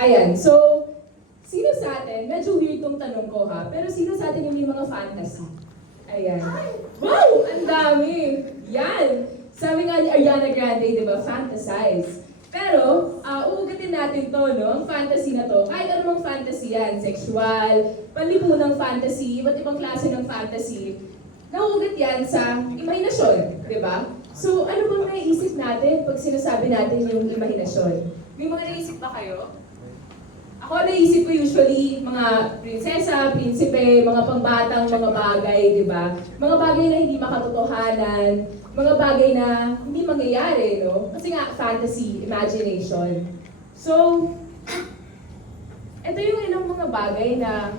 Ayan, so, sino sa atin, medyo weird tong tanong ko ha, pero sino sa atin yung may mga fantasy? Ayan. Wow! Ang dami! Yan! Sabi nga ni Ariana Grande, di ba, fantasize. Pero, uugatin natin to, no? Ang fantasy na to, kahit anumang fantasy yan, sexual, panlipunang fantasy, iba't ibang klase ng fantasy, nauugat yan sa imahinasyon, di ba? So, ano bang naiisip natin pag sinasabi natin yung imahinasyon? May mga naisip ba kayo? Ako naisip ko usually mga prinsesa, prinsipe, mga pangbatang mga bagay, di ba? Mga bagay na hindi makatotohanan, mga bagay na hindi mangyayari, no? Kasi nga, fantasy, imagination. So, ito yung ilang mga bagay na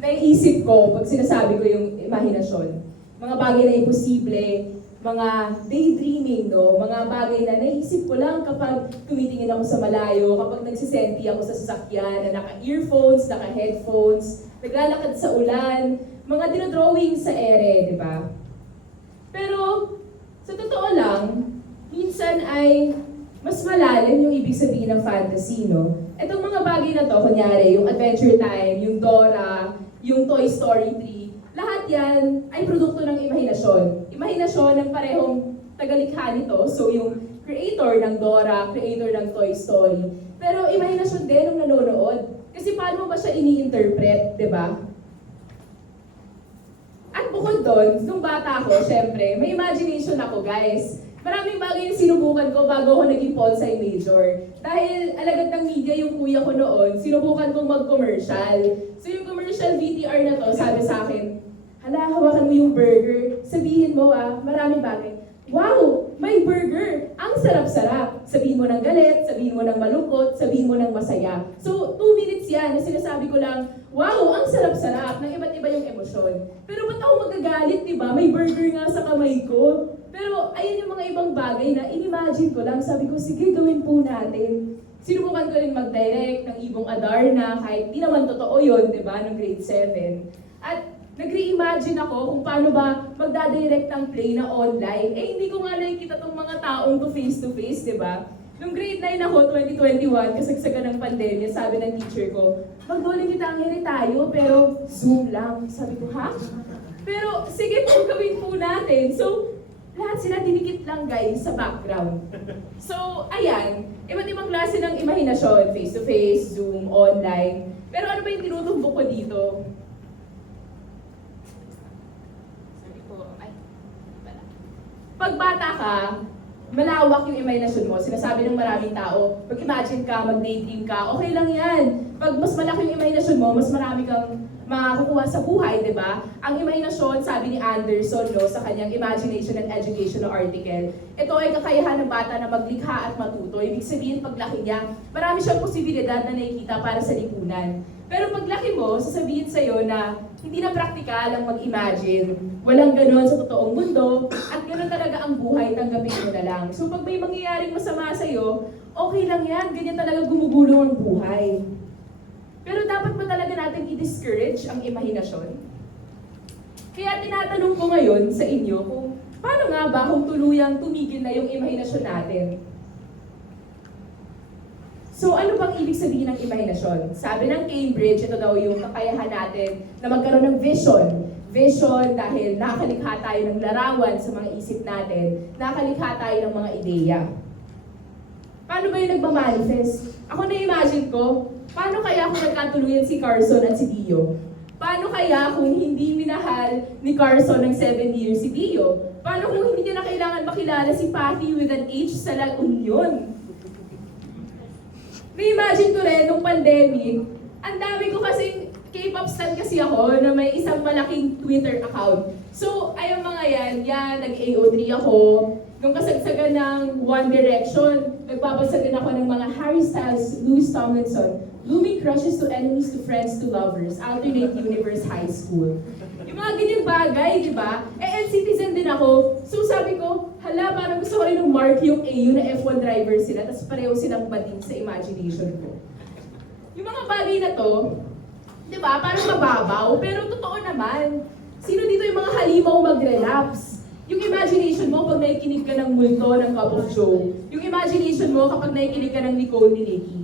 naiisip ko pag sinasabi ko yung imahinasyon. Mga bagay na imposible, mga daydreaming, no? Mga bagay na naisip ko lang kapag tumitingin ako sa malayo, kapag nagsisenti ako sa sasakyan na naka-earphones, naka-headphones, naglalakad sa ulan, mga dinodrawing sa ere, di ba? Pero, sa totoo lang, minsan ay mas malalim yung ibig sabihin ng fantasy, no? Itong mga bagay na to, kunyari, yung Adventure Time, yung Dora, yung Toy Story 3, lahat yan ay produkto ng imahinasyon. Imahinasyon ng parehong tagalikha nito. So yung creator ng Dora, creator ng Toy Story. Pero imahinasyon din ng nanonood. Kasi paano mo ba siya ini-interpret, di ba? At bukod doon, nung bata ako, syempre, may imagination ako, guys. Maraming bagay yung sinubukan ko bago ako naging Pol-Sci major. Dahil alagad ng media yung kuya ko noon, sinubukan kong mag-commercial. So yung commercial VTR na to, sabi sa akin, hala, hawakan mo yung burger. Sabihin mo maraming bagay. Wow! May burger! Ang sarap-sarap! Sabihin mo ng galit, sabihin mo ng malungkot, sabihin mo ng masaya. So, 2 minutes yan na sinasabi ko lang, wow! Ang sarap-sarap! Ng iba't iba yung emosyon. Pero ba't ako magagalit, diba? May burger nga sa kamay ko. Pero, ayun yung mga ibang bagay na inimagine ko lang. Sabi ko, sige, gawin po natin. Sinubukan ko rin mag-direct ng Ibong Adarna, kahit di naman totoo yun, diba? Noong grade 7. At nag-reimagine ako kung paano ba magdadirect ng play na online. Eh, hindi ko nga nakikita tong mga taong to face, di ba? Nung grade 9 ako, 2021, kasagsagan ng pandemya, sabi ng teacher ko, mag-Dolly Tangere tayo, pero Zoom lang. Sabi ko, ha? Pero, sige po, gawin po natin. So, lahat sila dinikit lang, guys, sa background. So, ayan, iba't ibang klase ng imahinasyon, face-to-face, Zoom, online. Pero ano ba yung tinutumbok ko dito? Pag bata ka, malawak yung imaginasyon mo. Sinasabi ng maraming tao, mag-imagine ka, mag-daydream ka, okay lang yan. Pag mas malaki yung imaginasyon mo, mas marami kang makakukuha sa buhay, di ba? Ang imaginasyon, sabi ni Anderson, no, sa kanyang Imagination and Education article, ito ay kakayahan ng bata na maglikha at matuto. Ibig sabihin, paglaki niya, marami siyang posibilidad na nakikita para sa lipunan. Pero paglaki mo, sasabihin sa'yo na hindi na praktikal ang mag-imagine. Walang ganon sa totoong mundo, at ganon talaga ang buhay, tanggapin mo na lang. So pag may mangyayaring masama sa'yo, okay lang yan, ganyan talaga gumugulong ang buhay. Pero dapat ba talaga natin i-discourage ang imahinasyon? Kaya tinatanong ko ngayon sa inyo kung paano nga ba kung tuluyang tumigil na yung imahinasyon natin? So ano bang ibig sabihin ng imahinasyon? Sabi ng Cambridge, ito daw yung kakayahan natin na magkaroon ng vision. Vision dahil nakalikha tayo ng larawan sa mga isip natin, nakalikha tayo ng mga ideya. Paano ba yung nagmamanifest? Ako na-imagine ko, paano kaya kung nagkatuluyan si Carson at si Dio? Paano kaya kung hindi minahal ni Carson ng 7 years si Dio? Paano kung hindi niya na kailangan makilala si Patty with an H sa La Union? Na-imagine ko rin, nung pandemic, ang dami ko kasing K-pop stan kasi ako na may isang malaking Twitter account. So, ayun mga yan, nag-AO3 ako. Nung kasagsagan ng One Direction, nagpapagsagan ako ng mga Harry Styles, Louis Tomlinson, Blooming Crushes to Enemies to Friends to Lovers, Alternate Universe High School. Yung mga ganyan bagay, di ba? Eh, citizen din ako. So sabi ko, hala, parang gusto ko rin ng mark yung AU na F1 driver sila, tapos pareho silang bading sa imagination ko. Yung mga bagay na to, di ba, parang mababaw, pero totoo naman. Sino dito yung mga halimaw mag-relapse? Yung imagination mo pag nakikinig ka ng Multo ng Cup of Joe. Yung imagination mo kapag nakikinig ka ng Nicole ni Nikki.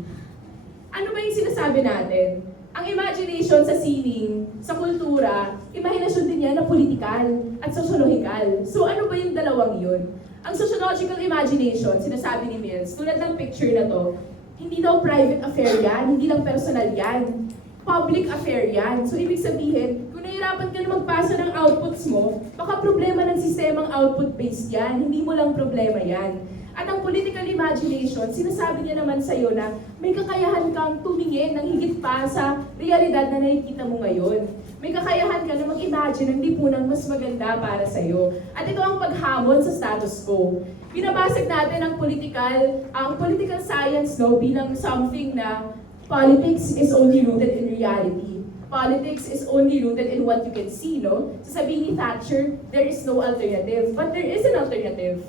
Ano ba yung sinasabi natin? Ang imagination sa sining, sa kultura, imahinasyon din yan na politikal at sosyologikal. So ano ba yung dalawang yun? Ang sociological imagination, sinasabi ni Mills, tulad ng picture na to, hindi daw private affair yan, hindi lang personal yan. Public affair yan. So ibig sabihin, kung nahihirapan ka na magpasa ng outputs mo, baka problema ng sistemang output-based yan, hindi mo lang problema yan. At ang political imagination, sinasabi niya naman sa'yo na may kakayahan kang tumingin ng higit pa sa realidad na nakikita mo ngayon. May kakayahan ka na mag-imagine ng lipunang mas maganda para sa'yo. At ito ang paghamon sa status quo. Binabasag natin ang political science bilang something na politics is only rooted in reality. Politics is only rooted in what you can see, no? Sasabihin ni Thatcher, there is no alternative. But there is an alternative.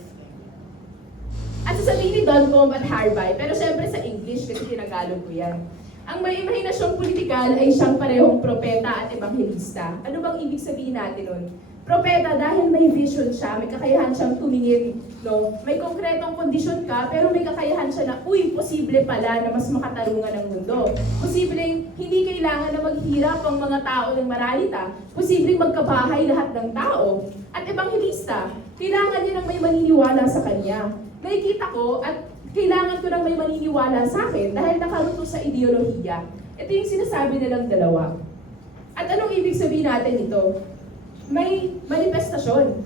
At sasabihin ni Don Combat Harbay, pero syempre sa English kasi tinagalog ko yan. Ang may imahinasyong politikal ay siyang parehong propeta at ebanghelista. Ano bang ibig sabihin natin nun? Propeta dahil may vision siya, may kakayahan siyang tumingin, no? May konkretong kondisyon ka, pero may kakayahan siya na, uy, posible pala na mas makatarungan ng mundo. Posibleng hindi kailangan na maghirap ang mga tao ng maralita. Posibleng magkabahay lahat ng tao. At ebanghelista, kailangan niya ng may maniniwala sa kanya. Nakikita ko at kailangan ko ng may maniniwala sa akin dahil nakaruto sa ideolohiya. Ito yung sinasabi nilang dalawa. At anong ibig sabihin natin ito? May manifestasyon.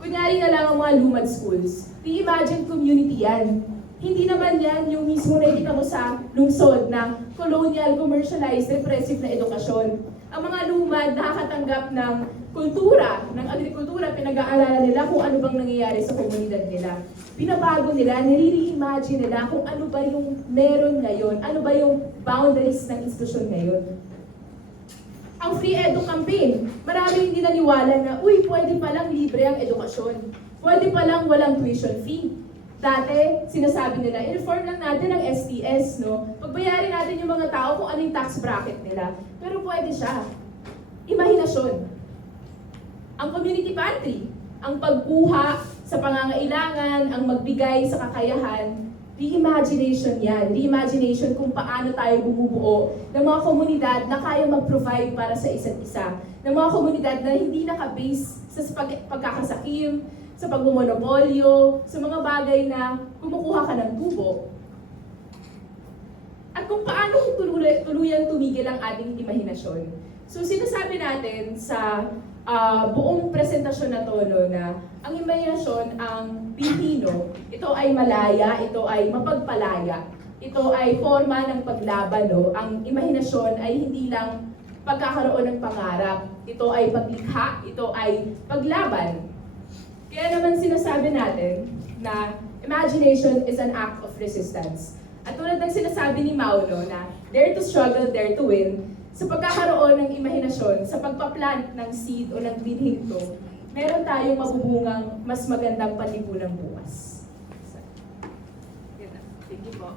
Kunyari na lang ang mga lumad schools. Reimagine community yan. Hindi naman yan yung mismo nakikita mo sa lungsod na colonial, commercialized, repressive na edukasyon. Ang mga lumad nakakatanggap ng kultura, ng agrikultura, pinag-aaralan nila kung ano bang nangyayari sa komunidad nila. Binabago nila, nire-reimagine nila kung ano ba yung meron ngayon, ano ba yung boundaries ng institusyon ngayon. Ang Free Edu Campaign, maraming hindi naniwala na, uy, pwede palang libre ang edukasyon. Pwede palang walang tuition fee. Dati, sinasabi nila, i-reform lang natin ang STS, no? Pagbayarin natin yung mga tao kung ano yung tax bracket nila. Pero pwede siya. Imahinasyon. Ang community pantry, ang pagkuha sa pangangailangan, ang magbigay sa kakayahan, reimagination yan. Reimagination kung paano tayo bumubuo ng mga komunidad na kaya mag-provide para sa isa't isa. Ng mga komunidad na hindi naka-base sa pagkakasakim, sa pagmumonopolyo, sa mga bagay na kumukuha ka ng tubo. At kung paano tuluyang tumigil ang ating imahinasyon. So sinasabi natin sa buong presentasyon na to, no, na ang imahinasyon, ang Pilipino, ito ay malaya, ito ay mapagpalaya, ito ay forma ng paglaban. No? Ang imahinasyon ay hindi lang pagkakaroon ng pangarap, ito ay paglikha, ito ay paglaban. Kaya naman sinasabi natin na imagination is an act of resistance. At tulad ng sinasabi ni Mao, no, na dare to struggle, dare to win, sa pagkakaroon ng imahinasyon, sa pagpa-plant ng seed o ng binhing to, meron tayong mabubungang mas magandang panlipunang bukas. Thank you po.